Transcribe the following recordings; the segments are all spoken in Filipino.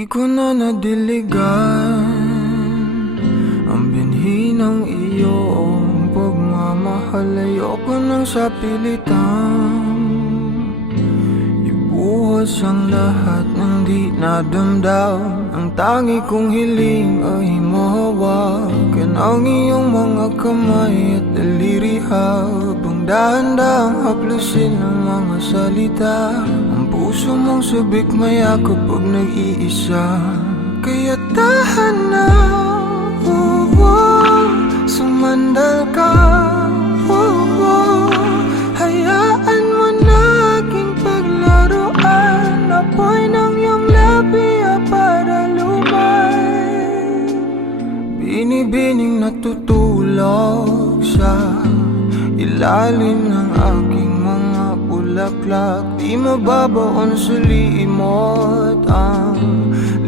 Di ko na nadiligan ang binhi ng iyong pagmamahal. Ayoko nang sapilitan ibuhos ang lahat ng di nadamdam. Ang tangi kong hiling ay mahawakan ang iyong mga kamay at daliri, habang dahan-dahang haplusin ang mga salita. Ang puso mong sabik mayakap pag nag-iisa. Kaya tahan na, sumandal ka, hayaan mo na aking paglaruan. Apoy ng iyong labi para lumay, binibining natutulog sa ilalim ng aking mga bulaklak. Di mababaon sa limot ang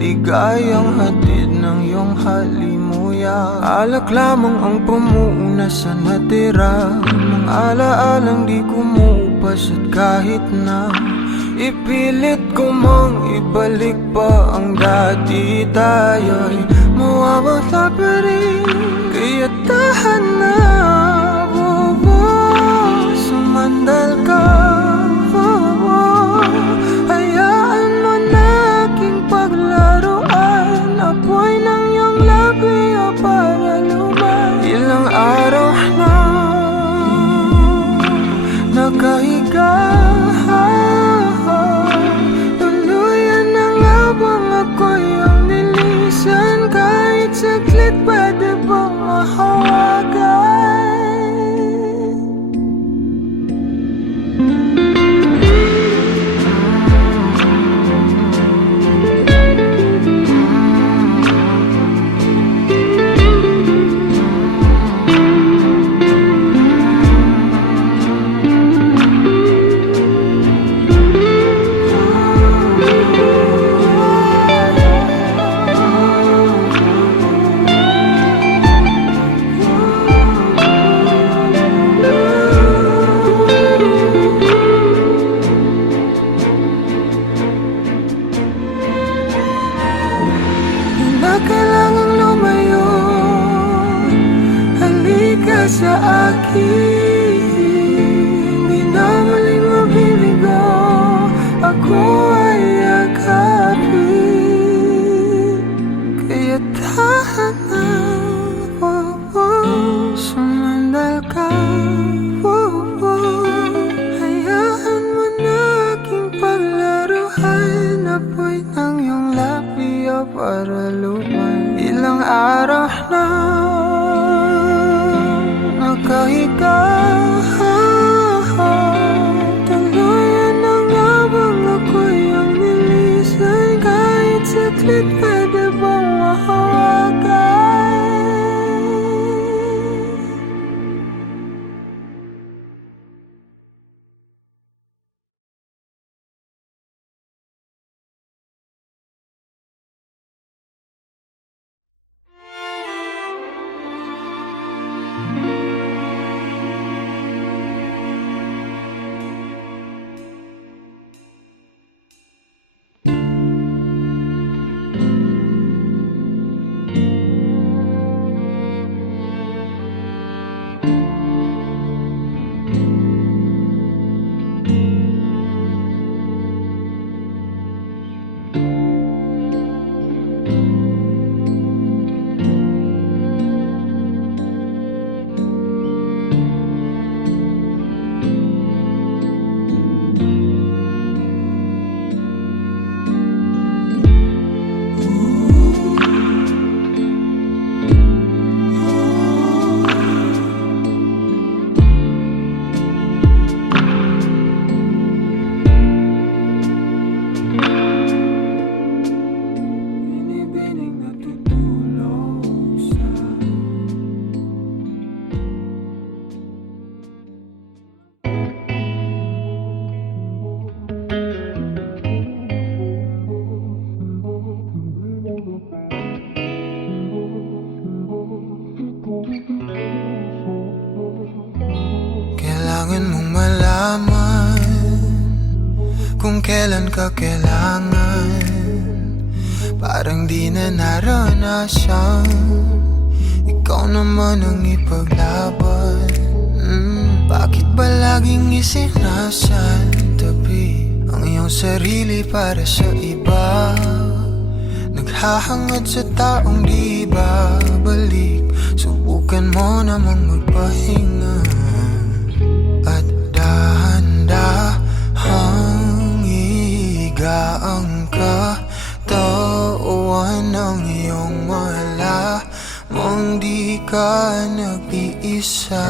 ligayang hatid ng iyong halimuyak. Alak lamang ang pamuuna sa natira, mga alaalang di kumupas. At kahit na ipilit ko mang ibalik pa ang dati, tayo'y mawawala pa rin. Kaya tahan na, sumandal ka, hayaan mo na aking paglaruan. Apoy ng iyong labi para lumay. Ilang araw na nakahiga, tuluyan na nga bang ako'y ang nilisan? Kahit saglit pwede bang mahawagan? Kailangang lumayo, halika sa akin. Hindi na muling mabibigo, ako ay yakapin. Kaya tahan na, sumandal ka, hayaan mo na aking paglaruan. Apoy ng iyong labi para lumay. Ilang araw na nakahiga, tuluyan na nga bang ako'y ang nilisan? Kahit saglit pwede bang mahawagan? Kailangan mong malaman kung kailan ka kailangan parang di na naranasan. Ikaw naman ang ipaglaban. Bakit ba laging isinasantabi ang iyong sarili para sa iba? Naghahangad sa taong di babalik. Subukan mo namang magpahinga at dahan-dahang ihigaan ka. Tawan ng iyong malamang di ka nag-iisa.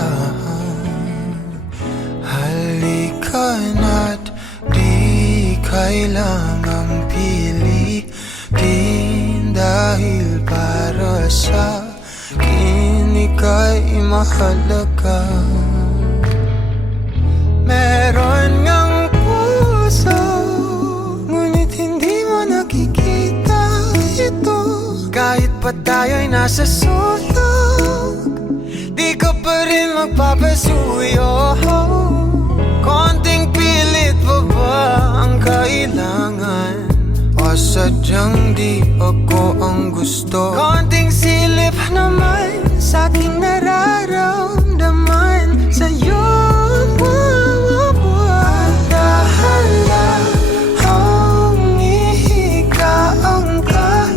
Halika na't di kailangang pilitin, dahil para sa akin ika'y mahalaga. Meron ngang puso, ngunit hindi mo nakikita ito. Kahit pa tayo'y nasa sulok, di ka pa rin magpapasuyo. Konting pilit pa ba ang kailangan? O sadyang di ako ang gusto? Konting silip naman sa aking nararamdaman sa'yo. Dahan-dahang ihigaan ka,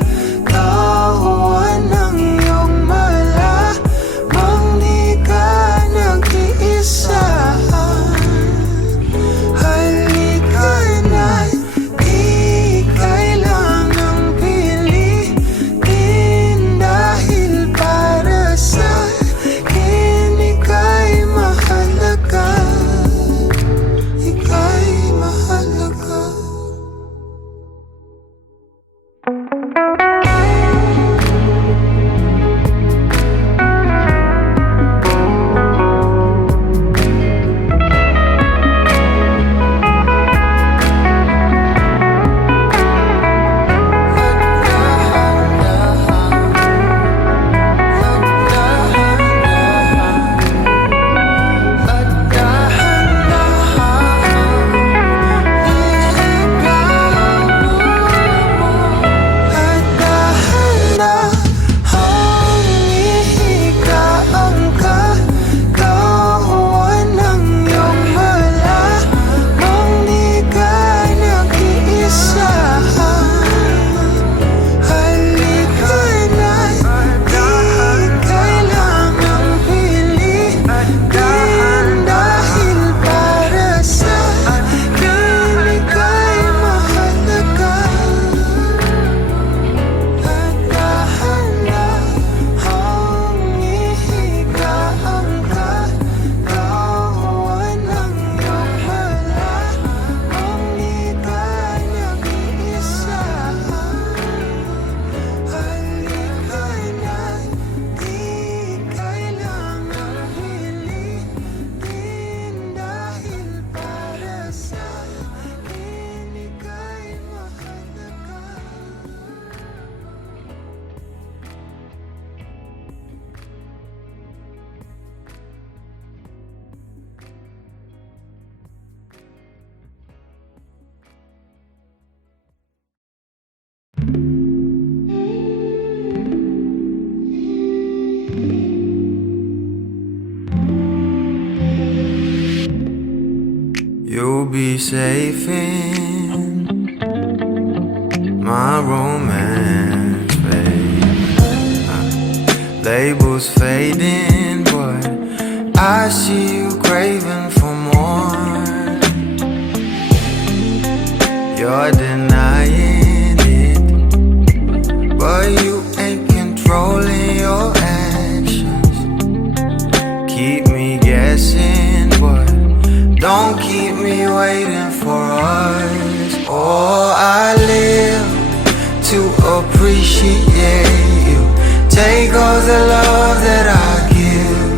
tawan ng iyong malamang di ka nag-iisa. Halika na't di kailangang pilitin, dahil para sa akin ika'y mahalaga. Ika'y mahalaga. You'll be safe in my romance, babe. Labels fading, but I see you craving for more. You're denying it, but you ain't controlling your actions. Keep me guessing, but don't keep me waiting for us. Oh, I live to appreciate you. Take all the love that I give,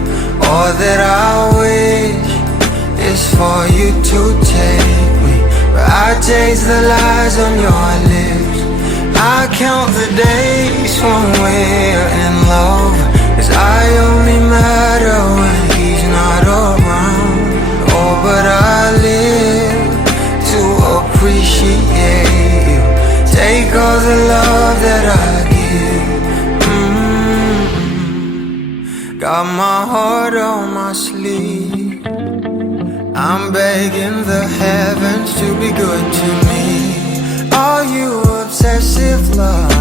all that I wish is for you to take me. But I taste the lies on your lips. I count the days when we're in love, 'cause I only matter when he's not around. Oh, but I live to appreciate you. Take all the love that I'm begging the heavens to be good to me. Are you obsessive love?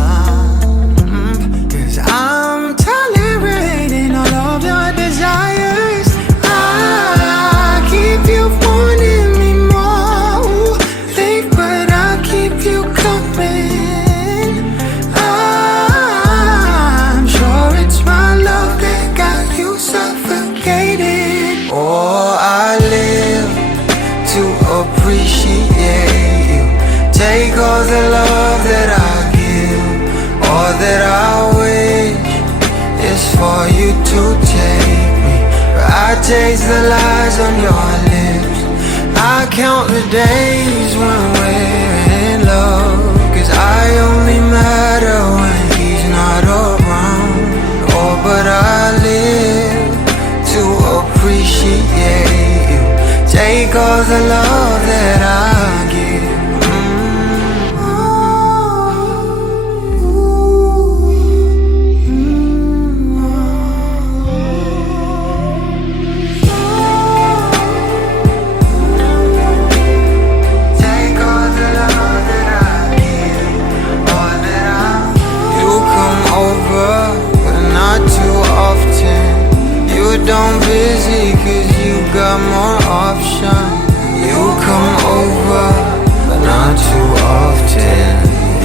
'Cause I'm tolerating all of your desires. I keep you wanting me more. Think, but I keep you coming. I'm sure it's my love that got you suffocated. Oh, I live to appreciate you. Take all the love that I give, all that I wish is for you to take me. I taste the lies on your lips. I count the days when we're in love, 'cause I only matter when he's not around. Oh, but I live to appreciate you. Take all the love that I give. Don't busy 'cause you got more options. You come over, but not too often.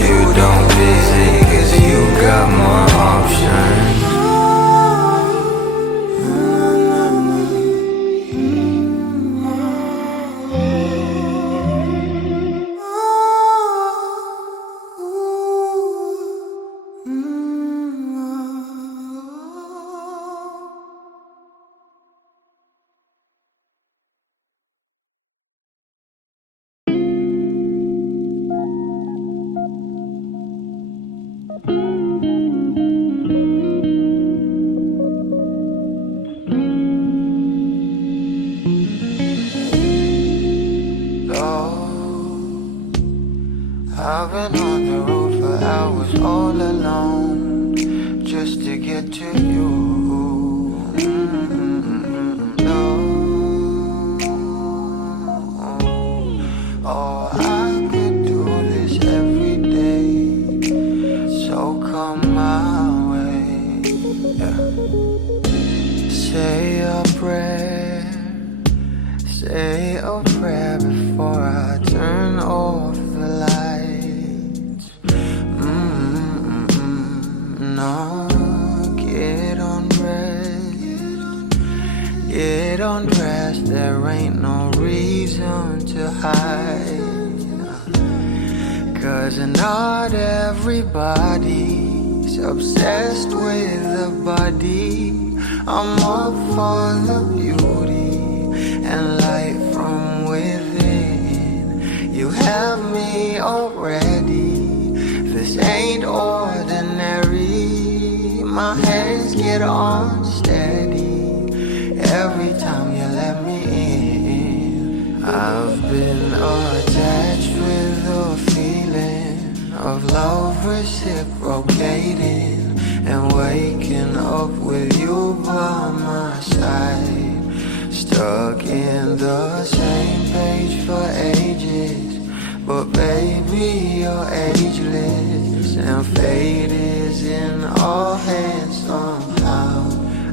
You don't busy 'cause you got more options. I've been on the road for hours all alone just to get to you. No. Oh, I could do this every day, so come my way. Yeah. Say a prayer, say a prayer before I turn off the lights. No, get undressed, there ain't no reason to hide. 'Cause not everybody's obsessed with the body. I'm up for the beauty and light from within. You have me already. This ain't ordinary. My hands get unsteady every time you let me in. I've been attached with the feeling of love reciprocating, and waking up with you by my side. Stuck in the same page for ages, but baby, you're ageless, and fate is in our hands somehow.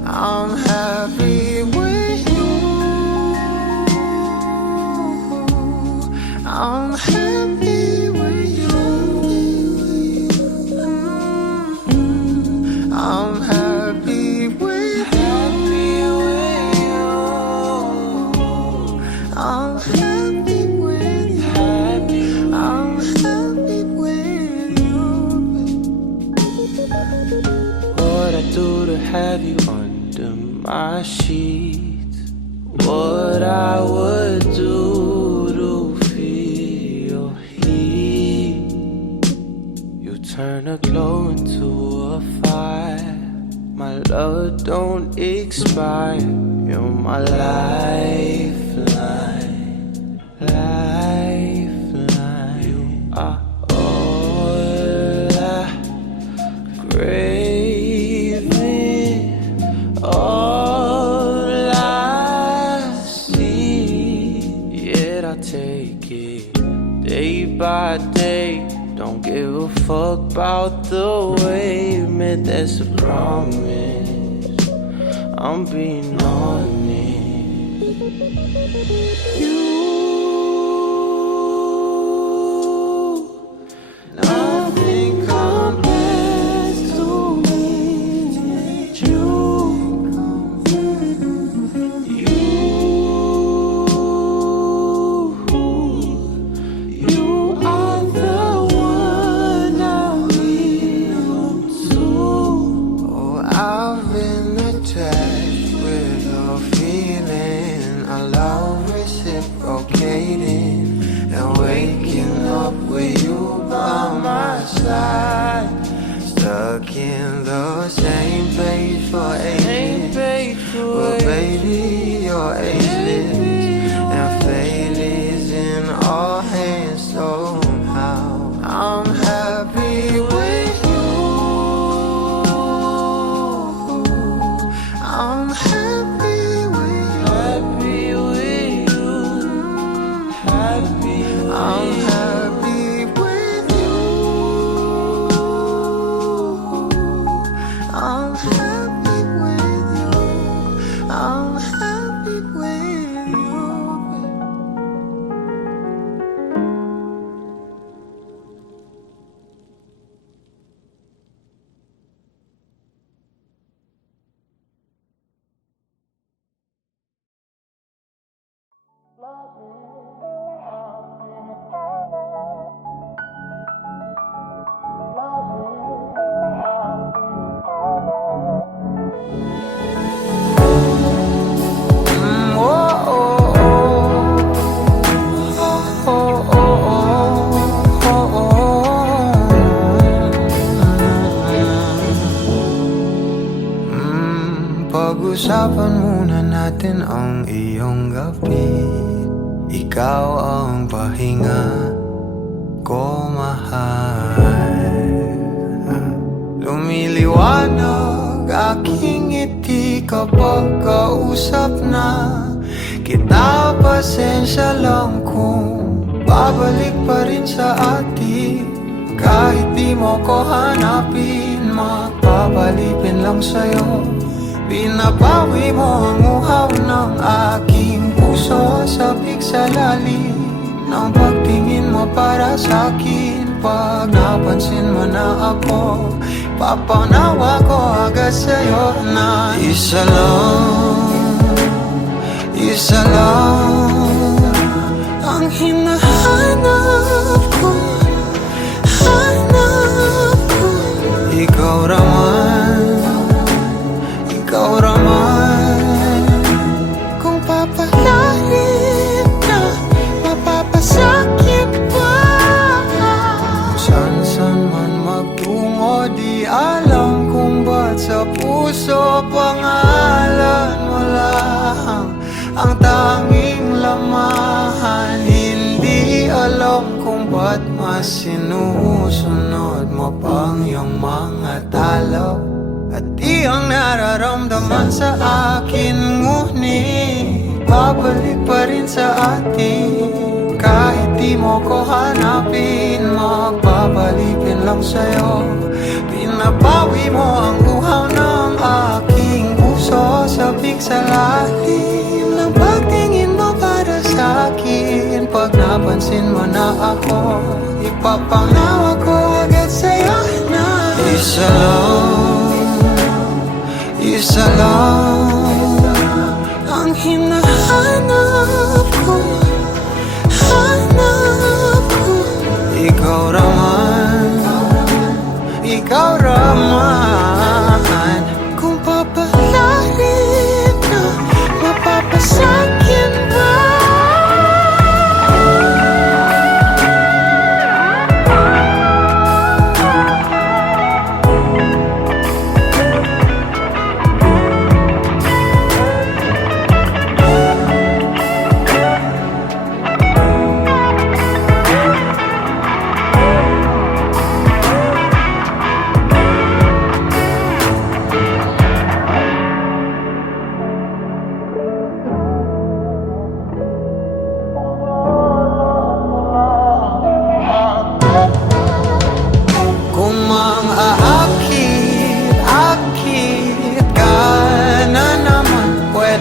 I'm happy with you. I'm happy with you. I'm happy with you. I'm happy with you. I'm happy with you. What I do to have you under my sheets, what I would do to feel heat. You turn a glow into a fire. My love don't expire. You're my lifeline, lifeline. You are all I craving, all I give a fuck about the way you meant, that's a promise. I'm being honest. Nothing compares to me. You are the one I will to. Oh, I've been attached with a feeling, a love reciprocating, and waking up with you by my side, stuck in the same page for ages. Well, baby, you're ageless, and fate is in our hands somehow. I'm happy with you. I'm happy with you. Happy with you. Happy with I'm you. happy with you. I'm happy with you. I'm happy with you. Pag-usapan muna natin ang iyong gabi. Ikaw ang pahinga ko, mahal. Lumiliwanag aking ngiti kapag kausap na kita. Pasensya lang kung babalik pa rin sa atin. Kahit di mo ko hanapin, magpapalipin lang sa'yo. Pinapawi mo ang uhaw ng aking puso, sabik sa lalim ng pagtingin mo para sa'kin. Pag napansin mo na ako, papanawa ko agad sa'yo na isa lang ang hinahanap ko, hanap ko. Ikaw raman, kung papalalim na, mapapasakit pa. San man magtungo, di alam kung ba't sa puso pangalan mo lang ang tanging lamahan. Hindi alam kung ba't mas sinusunod mo pang iyong mga talo. At di ang nararamdaman sa akin, ngunit babalik pa rin sa atin. Kahit di mo ko hanapin, magpapalipin lang sa'yo. Pinapawi mo ang uhaw ng aking puso, sabik sa lalim ng pagtingin mo para sa'kin. Pag napansin mo na ako, ipapanawa ko agad sa'yo na isa lang ang hinahanap ko, hanap ko. Ikaw raman, kung papalalim na, mapapasakit ba?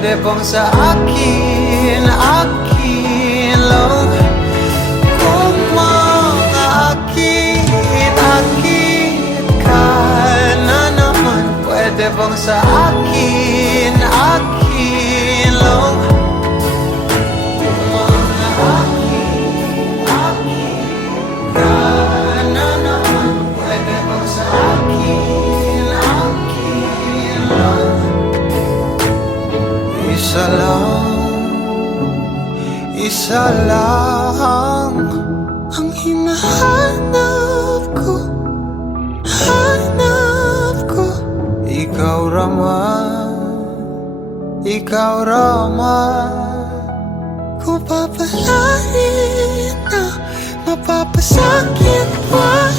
pwede bang sa akin, akin lang? Kung maakit ka na naman, pwede bang sa akin, akin lang? Kung maakit ka na naman, pwede bang sa akin, akin lang? Isa lang ang hinahanap ko, hanap ko. Ikaw Rama, ikaw Rama. Kung papalarin na mapapasakit pa.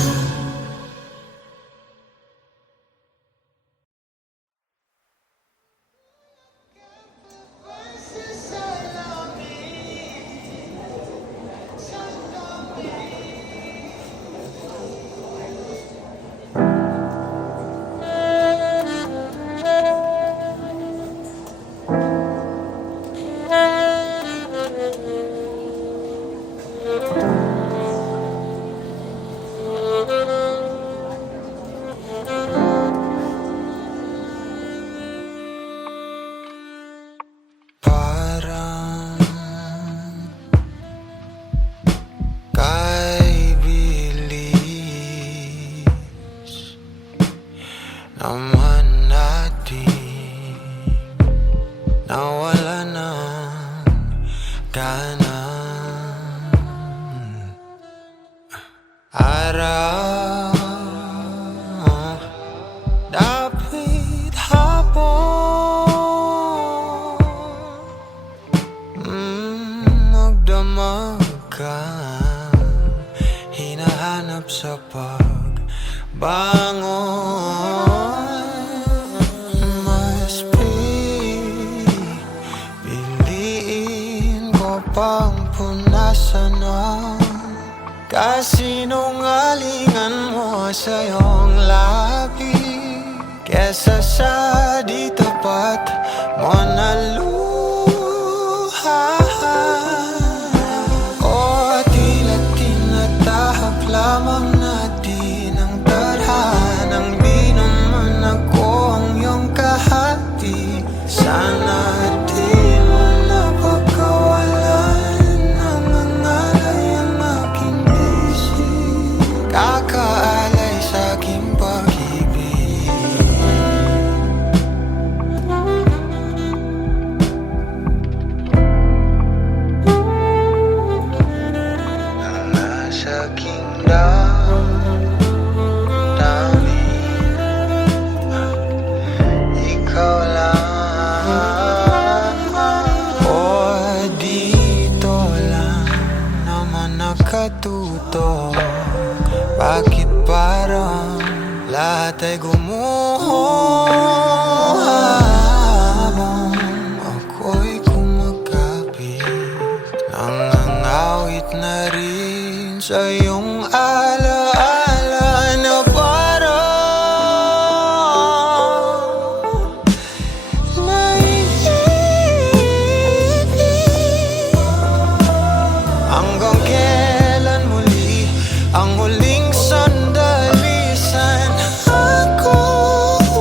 Naman natin nawala ng gana. Araw, dapit hapon, magdamag ka, hinahanap sa pagbangon. Pampunasan ng kasinungalingan mo sa iyong labi, kesa sa di tapat mo na luha. O tila tinatahak lamang natin ang tadhanang di naman ako ang iyong kahati. Sana di mo napagkawalan ang nangalay ang aking bisig, kakaalay sa aking pag-ibig. Ang nasa aking damdamin, ikaw lang. Nakatuto, bakit parang lahat ay gumuha habang ako'y kumakapit, nangangawit na rin sa iyong alaala na parang naiibig. Hanggang ang huling sandali, sana ako'y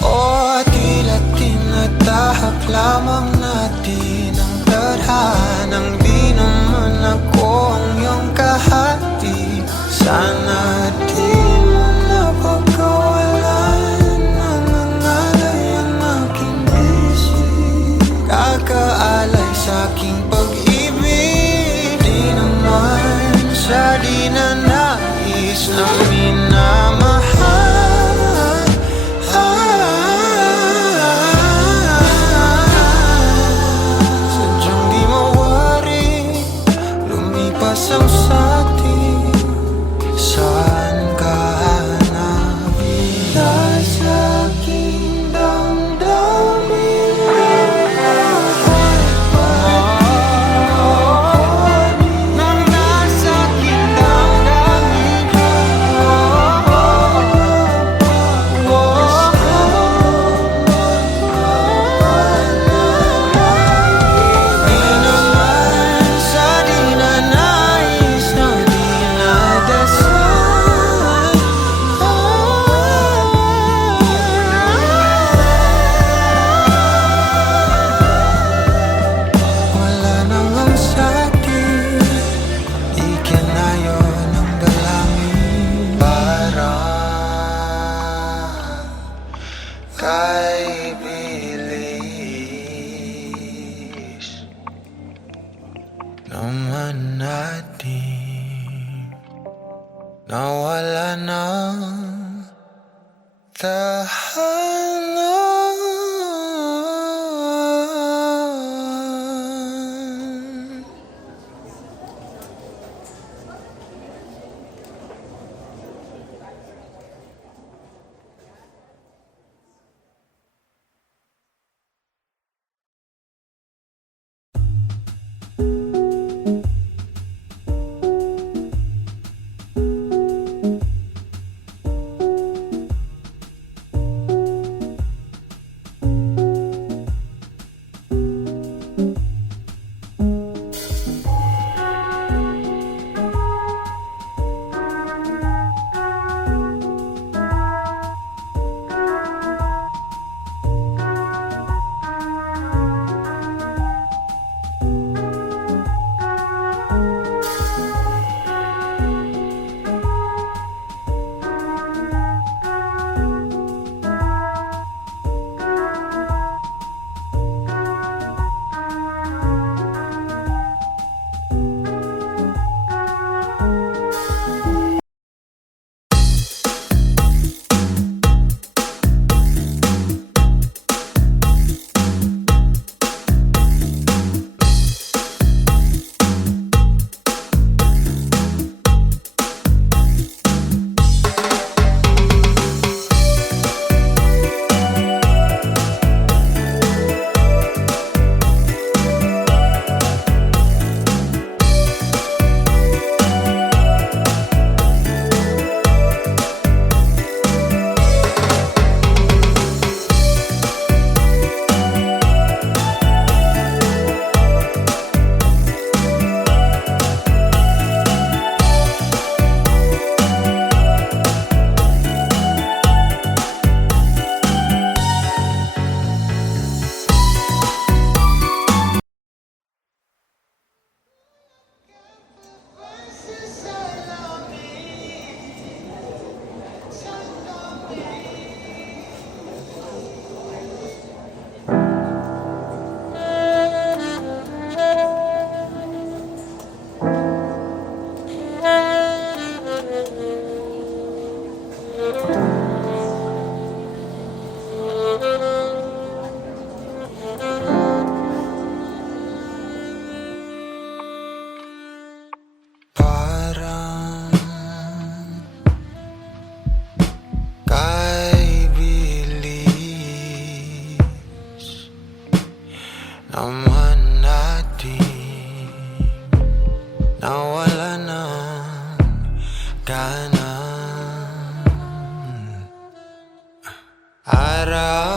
o tila tinatahak lamang natin ang tadhanang di naman ako ang iyong kahati. Sana di mo napagkawalan ang nangalay ang aking bisig, kakaalay sa aking pag-ibig. Sa di na nais na minamahal, sadyang di mawari, lumipas ang satin. Saan ka hanapin? Nasa aking damdamin, nang nasa aking damdamin. naman natin nawala na gana. Araw